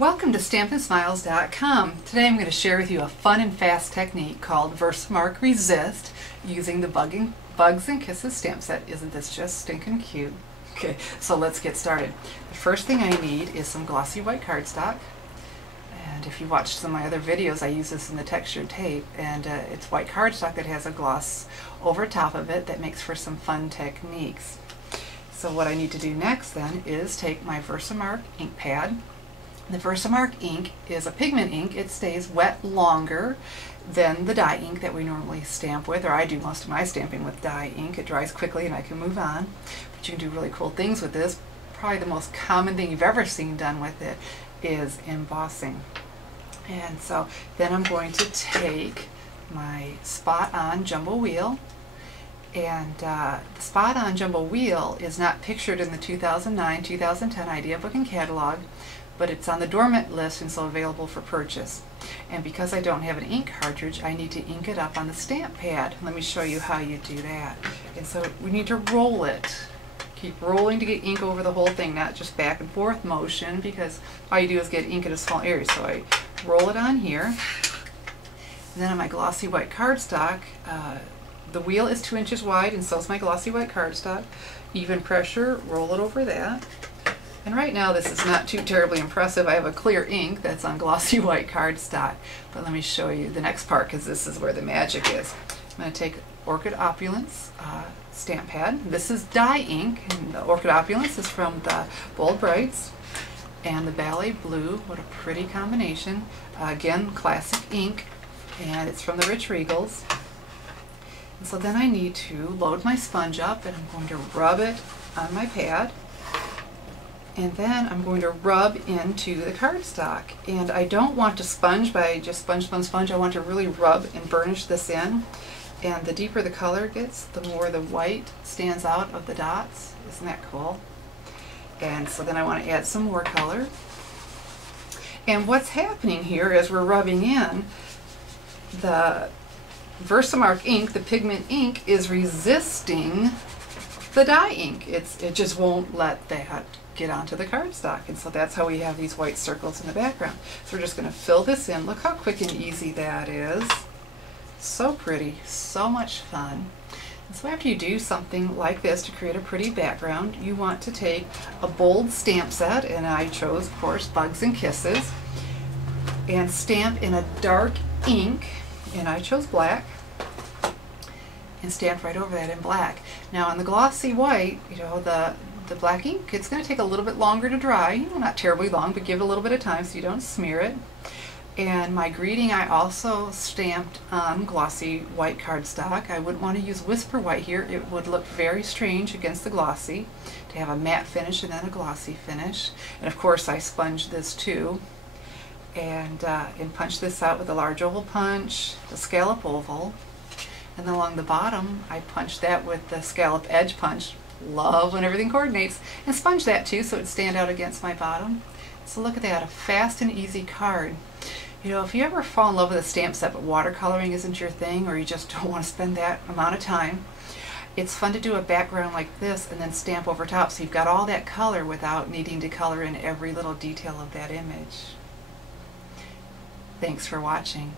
Welcome to StampinSmiles.com. Today I'm going to share with you a fun and fast technique called VersaMark Resist using the Bugs and Kisses stamp set. Isn't this just stinking cute? Okay, so let's get started. The first thing I need is some glossy white cardstock. And if you watched some of my other videos, I use this in the textured tape, and it's white cardstock that has a gloss over top of it that makes for some fun techniques. So what I need to do next then is take my VersaMark ink pad. The VersaMark ink is a pigment ink. It stays wet longer than the dye ink that we normally stamp with, or I do most of my stamping with dye ink. It dries quickly and I can move on. But you can do really cool things with this. Probably the most common thing you've ever seen done with it is embossing. And so then I'm going to take my Spot On Jumbo Wheel. And the Spot On Jumbo Wheel is not pictured in the 2009-2010 Idea Book and Catalog, but it's on the dormant list and so available for purchase. And because I don't have an ink cartridge, I need to ink it up on the stamp pad. Let me show you how you do that. And so we need to roll it. Keep rolling to get ink over the whole thing, not just back and forth motion, because all you do is get ink in a small area. So I roll it on here. And then on my glossy white cardstock, the wheel is 2 inches wide and so is my glossy white cardstock. Even pressure, roll it over that. And right now this is not too terribly impressive. I have a clear ink that's on glossy white cardstock. But let me show you the next part, because this is where the magic is. I'm going to take Orchid Opulence stamp pad. This is dye ink, and the Orchid Opulence is from the Bold Brights. And the Ballet Blue, what a pretty combination. Again, classic ink, and it's from the Rich Regals. And so then I need to load my sponge up, and I'm going to rub it on my pad. And then I'm going to rub into the cardstock. And I don't want to sponge by just sponge. I want to really rub and burnish this in. And the deeper the color gets, the more the white stands out of the dots. Isn't that cool? And so then I want to add some more color. And what's happening here as we're rubbing in, the VersaMark ink, the pigment ink, is resisting the dye ink. It just won't let that get onto the cardstock, and so that's how we have these white circles in the background. So we're just going to fill this in. Look how quick and easy that is. So pretty, so much fun. And so after you do something like this to create a pretty background, you want to take a bold stamp set, and I chose, of course, Bugs and Kisses, and stamp in a dark ink, and I chose black, and stamp right over that in black. Now on the glossy white, you know, the black ink, it's going to take a little bit longer to dry, you know, not terribly long, but give it a little bit of time so you don't smear it. And my greeting I also stamped on glossy white cardstock. I wouldn't want to use Whisper White here. It would look very strange against the glossy to have a matte finish and then a glossy finish. And of course I sponged this too, and punched this out with a large oval punch, the scallop oval, and then along the bottom I punched that with the scallop edge punch. Love when everything coordinates. And sponge that too so it'd stand out against my bottom. So look at that, a fast and easy card. You know, if you ever fall in love with a stamp set but watercoloring isn't your thing, or you just don't want to spend that amount of time, it's fun to do a background like this and then stamp over top so you've got all that color without needing to color in every little detail of that image. Thanks for watching.